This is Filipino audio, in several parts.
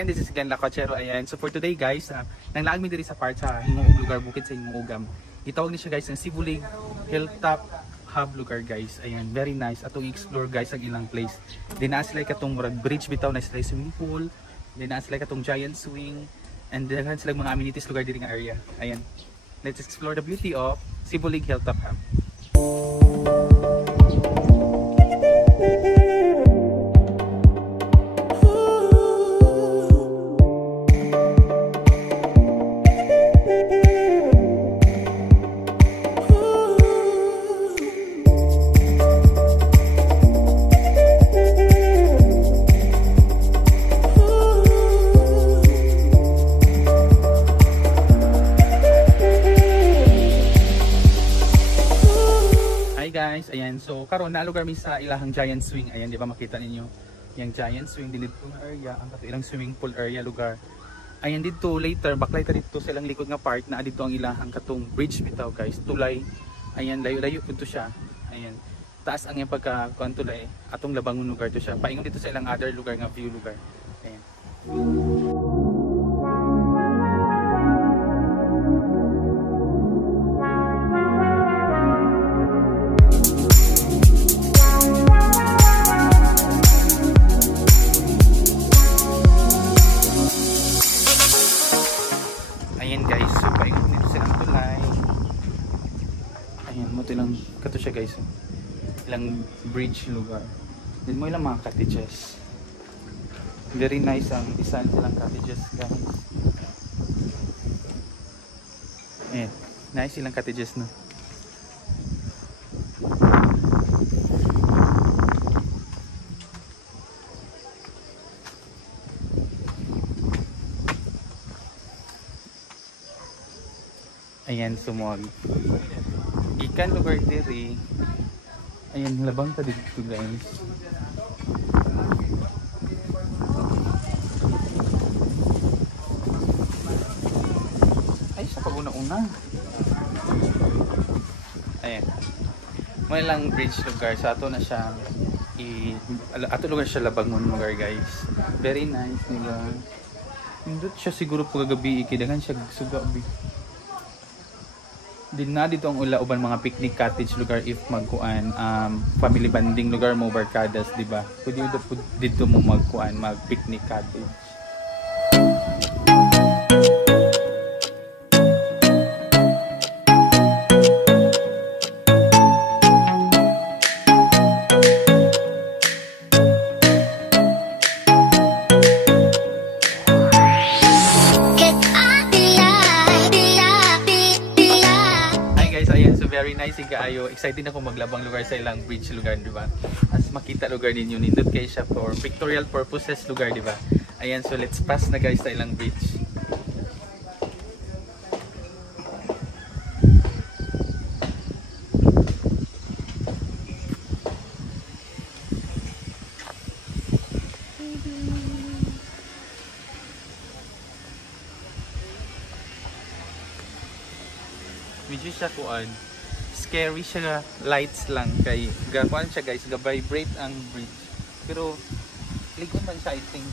again, this is again Lacachero. Ayan. So for today guys, nanglaag mi diri sa part sa Hingog lugar bukid sa Hingogam. Gitawag ni siya guys ng Sibulig Hilltop Hub lugar guys. Ayan, very nice. Atong explore guys ang ilang place. Dinaa sila katong bridge bitaw na sila swimming pool. Dinaa sila katong giant swing. And dinaan sila mga amenities lugar diri nga area. Ayan. Let's explore the beauty of Sibulig Hilltop Hub. Guys, ayan, so karon na lugar mi sa ilahang giant swing. Ayan, di ba makita ninyo yung giant swing dito na area, ang kato ilang swimming pool area lugar. Ayan, dito later baklay ta dito sa ilang likod nga part na dito ang ilahang katong bridge bitaw guys, tulay. Ayan, layo-layo pud to siya. Ayan, taas ang yung pagka kuan tulay, atong labangon lugar to siya. Paingon dito sa ilang other lugar nga view lugar. Ayan. Ayan guys, so paikot dito silang tulay. Ayan mo ito lang kato siya guys, ilang bridge lugar. Din mo ilang mga cottages. Very nice ang design silang cottages guys. Ayan, nice silang cottages no. Ayan, sumog. Ikan lugar diri. Ayan, labang ta dito guys. Ay, sa pag-una-una. Ayan. May lang bridge lugar. Sa ato na siya. Ato lugar siya labangon lugar guys. Very nice nila. Hindot siya siguro pagagabi. Ikidangan siya sugabi. Din na dito ang ula uban mga picnic cottage lugar if magkuan family banding lugar mo barkadas, di ba? Pwede dito mo magkuan mag picnic cottage. Very nice kaayo. Excited ako maglabang lugar sa ilang bridge lugar, di ba? As makita lugar ninyo, nindot kay siya for pictorial purposes lugar, di ba? Ayan, so let's pass na guys sa ilang bridge. Medyo siya kuan scary siya, lights lang kay gakuan siya guys, ga-vibrate ang bridge. Pero ligon man siya, I think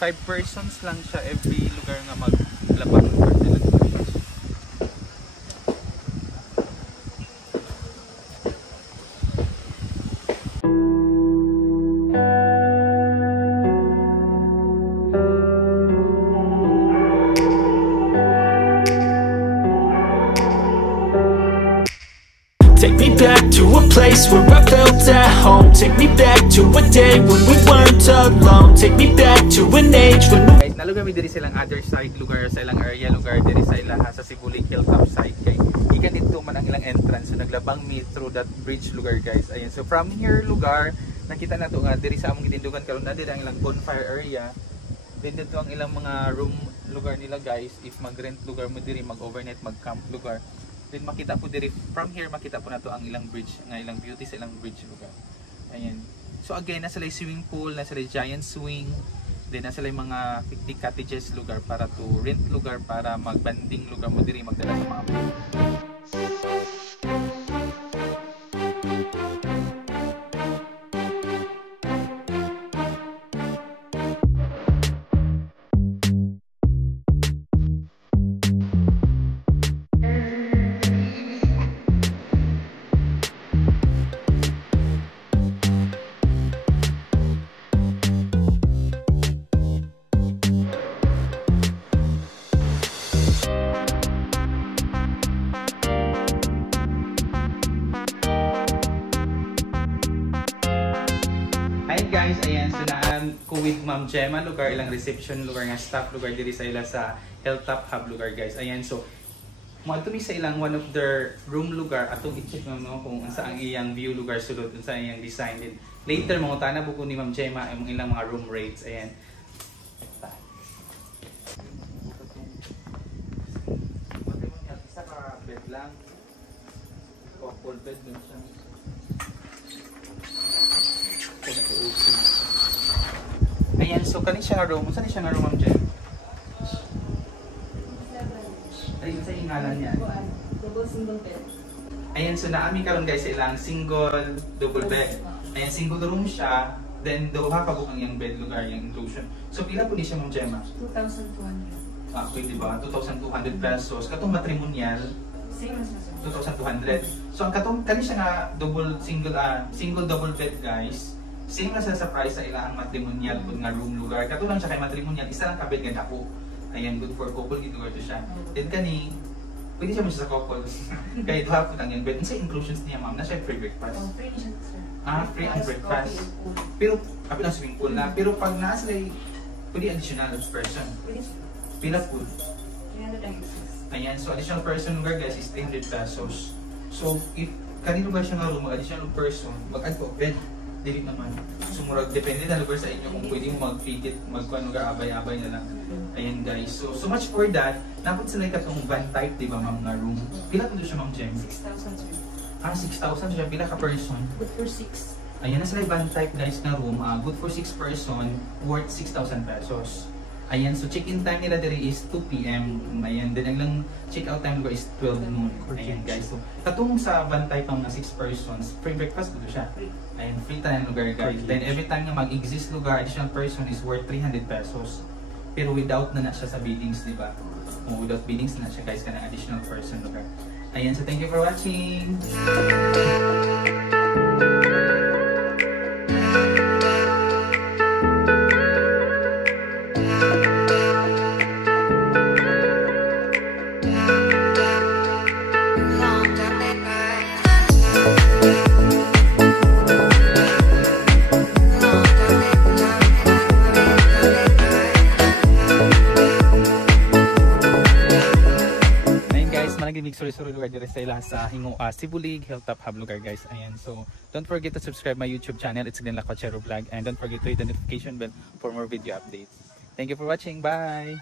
5 persons lang siya every lugar nga maglabang lugar sila sa bridge. Take me back to a place where I felt at home. Take me back to a day when we weren't alone. Take me back to an age when guys, nalugar mi diri silang other side lugar sa ilang area lugar diri sa ilaha sa Sibulig Hilltop side kay ikan dito man ang ilang entrance, so naglabang mi through that bridge lugar guys. Ayan, so from here lugar nakita na to nga diri sa among gitindugan karon na diri ang ilang bonfire area. Then dito ang ilang mga room lugar nila guys if mag-rent lugar mo diri, mag-overnight, mag-camp lugar. Then makita po diri from here, makita po na to ang ilang bridge, nga ilang beauty sa ilang bridge lugar. Ayan. So again, nasa lay swimming pool, nasa lay giant swing, then nasa lay mga picnic cottages lugar para to rent lugar para magbanding lugar mo diri magdala sa mga ayan, so naan ko with Ma'am Gemma lugar, ilang reception lugar nga staff lugar diri sa ila sa Hilltop Hub lugar guys. Ayan, so mo ato mi sa ilang one of their room lugar atong i-check no kung unsa ang iyang view lugar sulod, unsa ang iyang design din. Later mga tana buko ni Ma'am Gemma ang ilang mga room rates. Ayan. Isa ka bed lang. O full bed dun siya. Ayan, so kani siya nga room. Saan siya nga room, Ma'am Jem? Ayun sa ingalan niya. Double single bed. Ayan, so naami karon guys sa ilang single, double bed. Ayan, single room siya. Then, duha ka bukang yung bed lugar, yung inclusion. So, pila po ni siya, Ma'am Gemma? 2,200. Pwede ba? 2,200 pesos. Katong matrimonial, Same as 2,200. So, ang katong, kani siya nga double, single double bed guys. Same na sa price sa ilang matrimonial kung nga room lugar. Katulong siya kay matrimonial, isa lang kabed nga dako. Ayan, good for couple, dito to siya. Then kani, pwede siya mo siya sa couples. Kaya duha po lang yung bed. Sa inclusions niya, ma'am, na siya free breakfast. Oh, free siya, sir. Free ang breakfast. Pero, kapit ang swimming pool na. Pero pag nasa sila, pwede additional person. Pwede siya. Pila pool. 300 Ayan, so additional person lugar guys is 300 pesos. So, if kanino ba siya nga room, additional person, mag-add po bed. Dili naman. So, murag, depende na lugar sa inyo kung pwede mo mag-fit it, mag-kuano ga abay-abay na lang. Ayan guys. So much for that. Dapat sila katong van type, di ba ma'am, nga room. Pila po siya, Ma'am Jem? 6,000, sir. 6,000 siya. Pila ka person? Good for 6. Ayan na sila van type guys na room. Good for 6 person, worth 6,000 pesos. Ayan, so check-in time nila diri is 2 PM. Ayan, din ang lang check-out time ko is 12 noon. Ayan guys. So, katong sa van type ng 6 persons, free breakfast dito siya. Ayan, free tayo lugar guys. Then every time na mag-exist lugar, additional person is worth 300 pesos. Pero without na siya sa biddings, di ba? Kung without biddings na siya guys, kanang additional person lugar. Ayan, so thank you for watching! Sorry lugar dito sa ila sa Cebu League Hilltop Hub lugar guys. Ayan, so don't forget to subscribe my YouTube channel. It's Glenn Lacochero Vlog, and don't forget to hit the notification bell for more video updates. Thank you for watching. Bye.